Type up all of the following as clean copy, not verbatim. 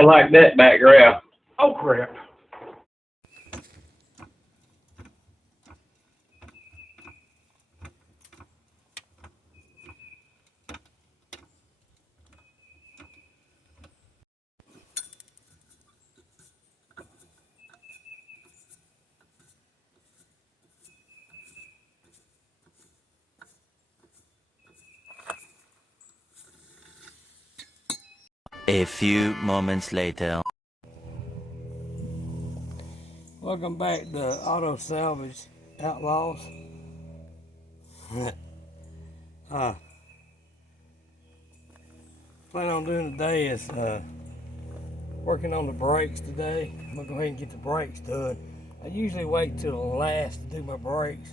I like that background. Oh crap. A few moments later. Welcome back to Auto Salvage Outlaws. Plan on doing today is working on the brakes today. I'm gonna go ahead and get the brakes done. I usually wait till the last to do my brakes,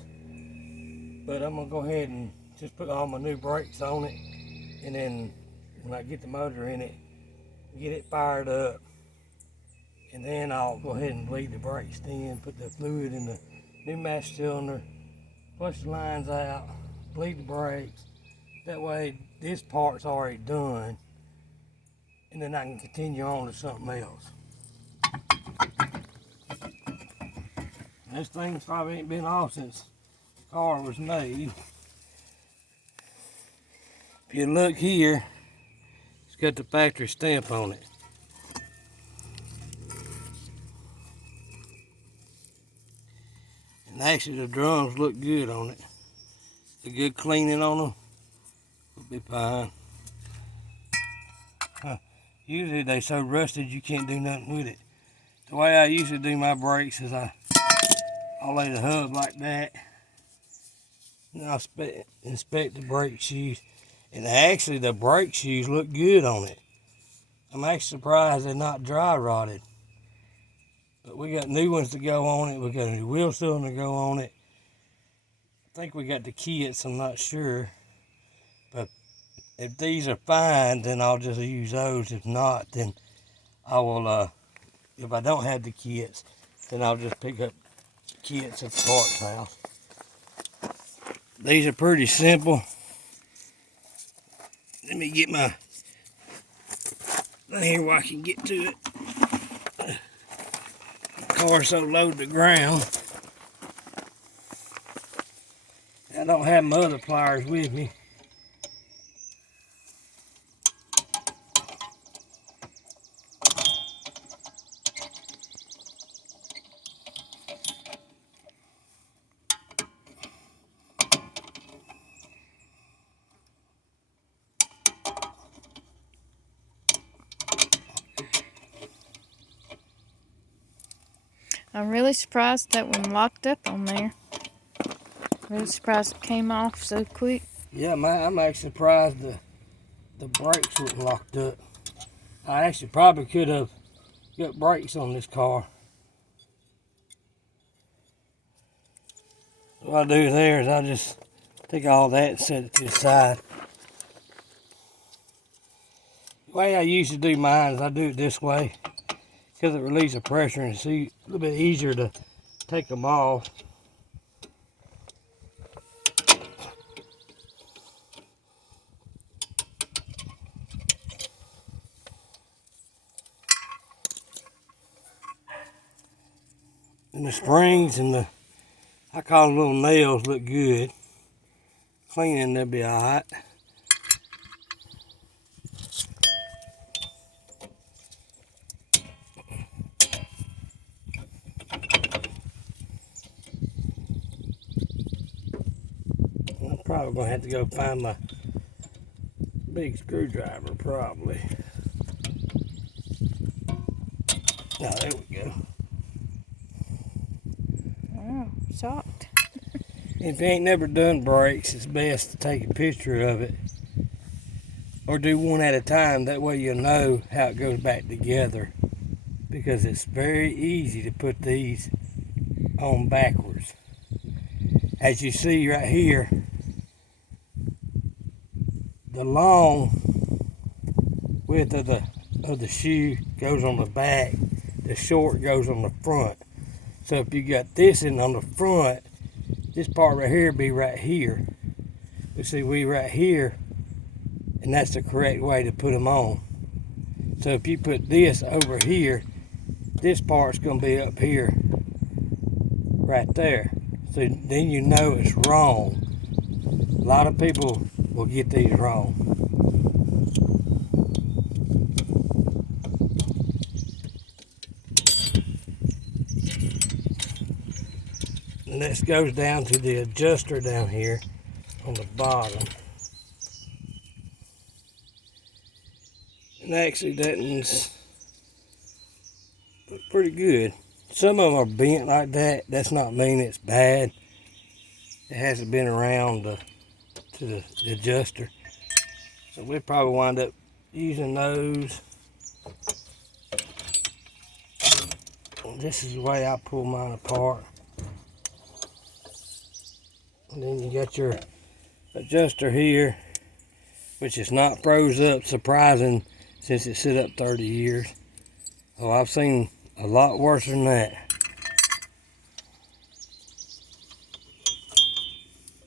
but I'm gonna go ahead and just put all my new brakes on it, and then when I get the motor in it, get it fired up, and then I'll go ahead and bleed the brakes in, put the fluid in the new master cylinder, flush the lines out, bleed the brakes. That way this part's already done, and then I can continue on to something else. This thing probably ain't been off since the car was made. If you look here, it's got the factory stamp on it. And actually the drums look good on it. A good cleaning on them will be fine. Usually they so rusted you can't do nothing with it. The way I usually do my brakes is I'll lay the hub like that, and I'll inspect the brake shoes. And actually the brake shoes look good on it. I'm actually surprised they're not dry rotted. But we got new ones to go on it. We got a new wheel cylinder to go on it. I think we got the kits, I'm not sure. But if these are fine, then I'll just use those. If not, then I will, if I don't have the kits, then I'll just pick up kits at the parts house. These are pretty simple. Let me get my here where I can get to it. The car's so low to the ground. I don't have my other pliers with me. I'm really surprised that one locked up on there. Really surprised it came off so quick. Yeah, I'm actually surprised the brakes weren't locked up. I actually probably could have got brakes on this car. What I do there is I just take all that and set it to the side. The way I usually do mine is I do it this way because it relieves the pressure and it's a little bit easier to take them off. And the springs and I call them little nails, look good. Cleaning, they'll be alright. I'm probably gonna have to go find my big screwdriver, probably. Oh, there we go. Wow, shocked. If you ain't never done brakes, it's best to take a picture of it or do one at a time. That way you'll know how it goes back together, because it's very easy to put these on backwards. As you see right here, the long width of the shoe goes on the back, the short goes on the front. So if you got this in on the front, this part right here be right here. But see, we right here, and that's the correct way to put them on. So if you put this over here, this part's gonna be up here, right there. So then you know it's wrong. A lot of people will get these wrong. And this goes down to the adjuster down here on the bottom. And actually that look pretty good. Some of them are bent like that. That's not mean it's bad. It hasn't been around to the adjuster. So we'll probably wind up using those. This is the way I pull mine apart. And then you got your adjuster here, which is not froze up, surprising since it sit up 30 years. Oh, I've seen a lot worse than that.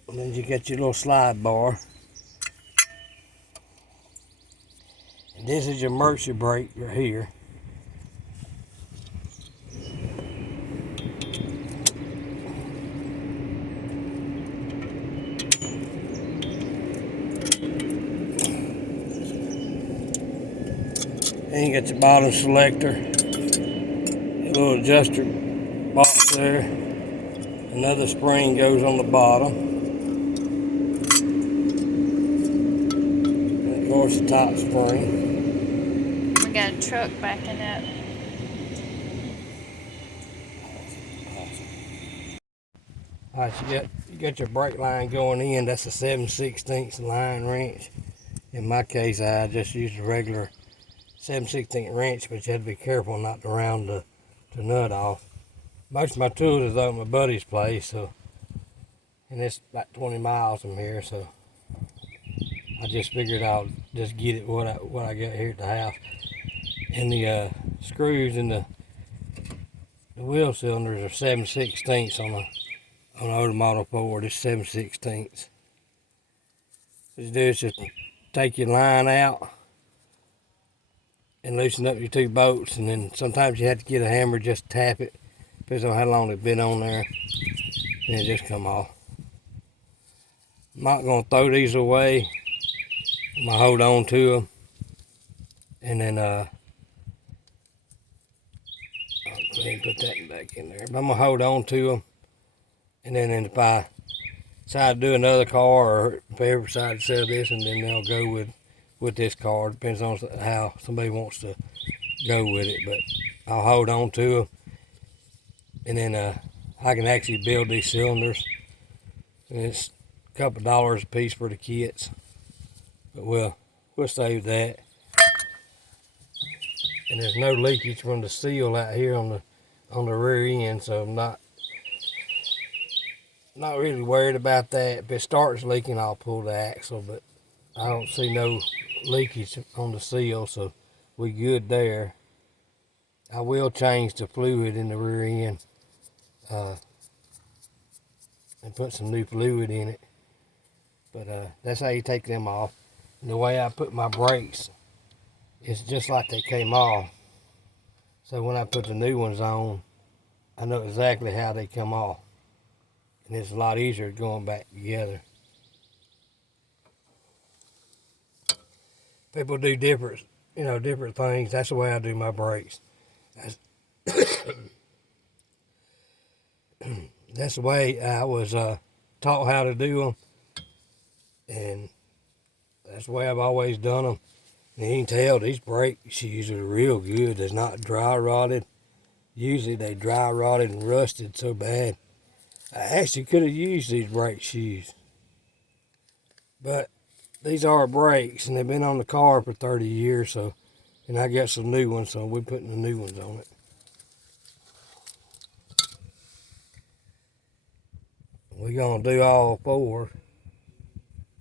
And then you got your little slide bar. And this is your emergency brake right here. And you got your bottom selector, your little adjuster box there. Another spring goes on the bottom. And of course the top spring. We got a truck backing up. Alright, you got your brake line going in. That's a 7/16 line wrench. In my case, I just used a regular 7/16 wrench, but you have to be careful not to round the nut off. Most of my tools is over at my buddy's place, so, and it's about 20 miles from here, so I just figured I'll just get it what I got here at the house. And the screws in the wheel cylinders are 7/16 on an older model Ford. It's 7/16. What you do is just take your line out and loosen up your two bolts, and then sometimes you have to get a hammer, just tap it. Depends on how long it's been on there, and it just come off. I'm not gonna throw these away. I'm gonna hold on to them, and then I'll go ahead and put that back in there. But I'm gonna hold on to them, and then if I decide to do another car, or if I ever decide to sell this, and then they'll go with this car. Depends on how somebody wants to go with it, but I'll hold on to them, and then I can actually build these cylinders, and it's a couple dollars a piece for the kits, but we'll save that. And there's no leakage from the seal out here on the rear end, so I'm not really worried about that. If it starts leaking, I'll pull the axle, but I don't see no leakage on the seal, so we good there. I will change the fluid in the rear end and put some new fluid in it, but that's how you take them off. And the way I put my brakes is just like they came off, so when I put the new ones on, I know exactly how they come off, and it's a lot easier going back together. People do different things. That's the way I do my brakes. That's the way I was taught how to do them, and that's the way I've always done them. And you can tell these brake shoes are real good. They're not dry rotted. Usually they dry rotted and rusted so bad. I actually could have used these brake shoes, but these are brakes, and they've been on the car for 30 years, so, and I got some new ones, so we're putting the new ones on it. We're gonna do all four.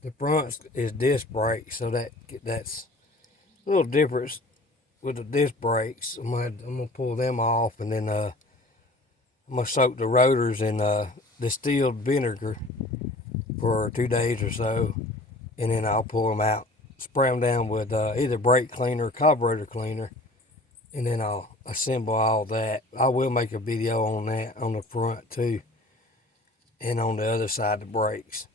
The front is disc brakes, so that's a little difference with the disc brakes. I'm gonna pull them off, and then I'm gonna soak the rotors in distilled vinegar for 2 days or so, and then I'll pull them out spray them down with either brake cleaner or carburetor cleaner, and then I'll assemble all that. I will make a video on that on the front too, and on the other side of the brakes.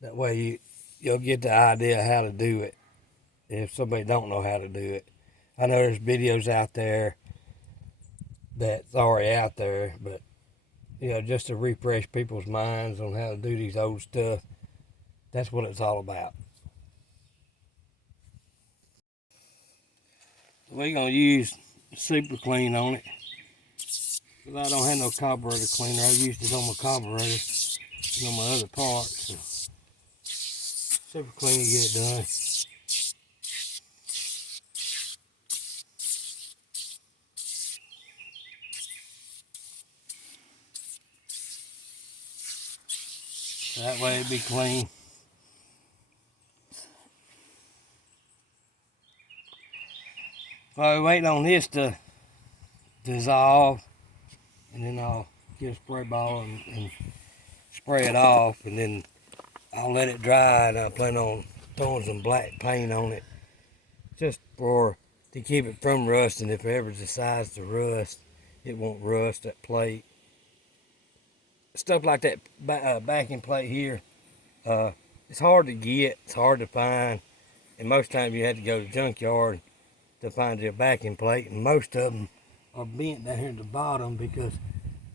That way you'll get the idea how to do it if somebody don't know how to do it. I know there's videos out there that's already out there, but just to refresh people's minds on how to do these old stuff, that's what it's all about. We're going to use Super Clean on it, because I don't have no carburetor cleaner. I used it on my carburetor and on my other parts. So Super Clean to get it done. That way it'd be clean. While we're waiting on this to dissolve, and then I'll get a spray ball and spray it off, and then I'll let it dry, and I plan on throwing some black paint on it just to keep it from rusting. If it ever decides to rust, it won't rust that plate. Stuff like that backing plate here, it's hard to get, it's hard to find, and most times you have to go to the junkyard to find your backing plate, and most of them are bent down here at the bottom because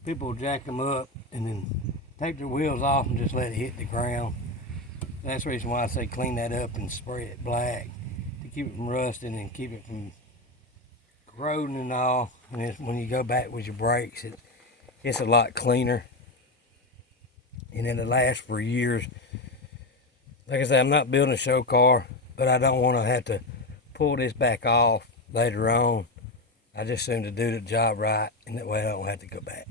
people jack them up and then take their wheels off and just let it hit the ground. That's the reason why I say clean that up and spray it black to keep it from rusting and keep it from corroding and all. And when you go back with your brakes, it's a lot cleaner, and then it lasts for years. Like I said, I'm not building a show car, but I don't want to have to pull this back off later on. I just seem to do the job right, and that way I don't have to go back.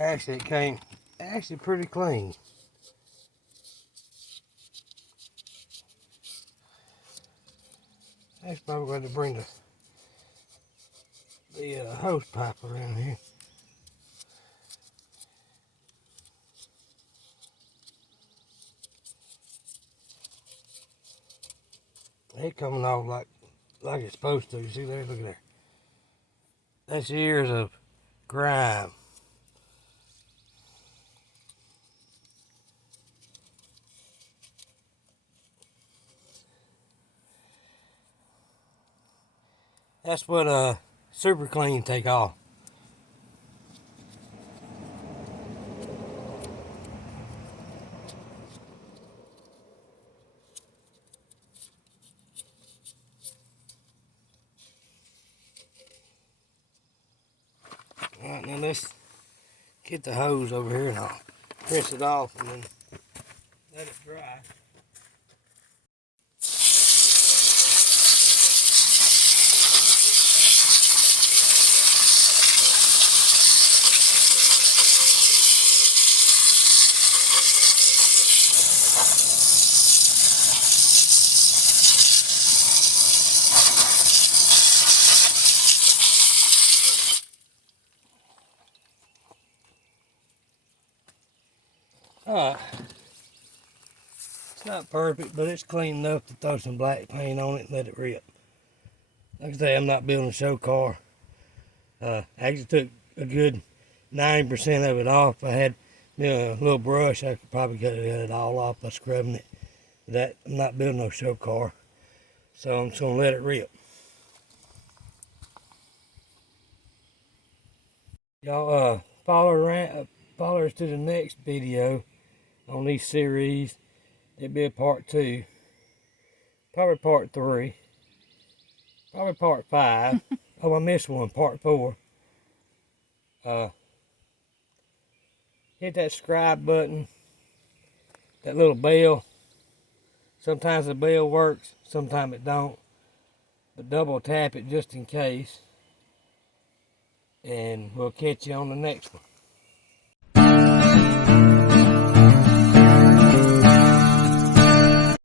Actually, it came pretty clean. That's probably going to bring the hose pipe around here. It coming off like it's supposed to. You see there? Look at there. That's years of grime. That's what Super Clean take off. Alright, now let's get the hose over here and I'll rinse it off and then let it dry. Alright, it's not perfect, but it's clean enough to throw some black paint on it and let it rip. Like I say, I'm not building a show car. I actually took a good 90% of it off. If I had a little brush, I could probably get it all off by scrubbing it. But I'm not building no show car, so I'm just going to let it rip. Y'all follow us to the next video on these series. It'll be a part 2, probably part 3, probably part 5. Oh, I missed one, part 4. Hit that subscribe button, that little bell. Sometimes the bell works, sometimes it don't, but double tap it just in case. And we'll catch you on the next one.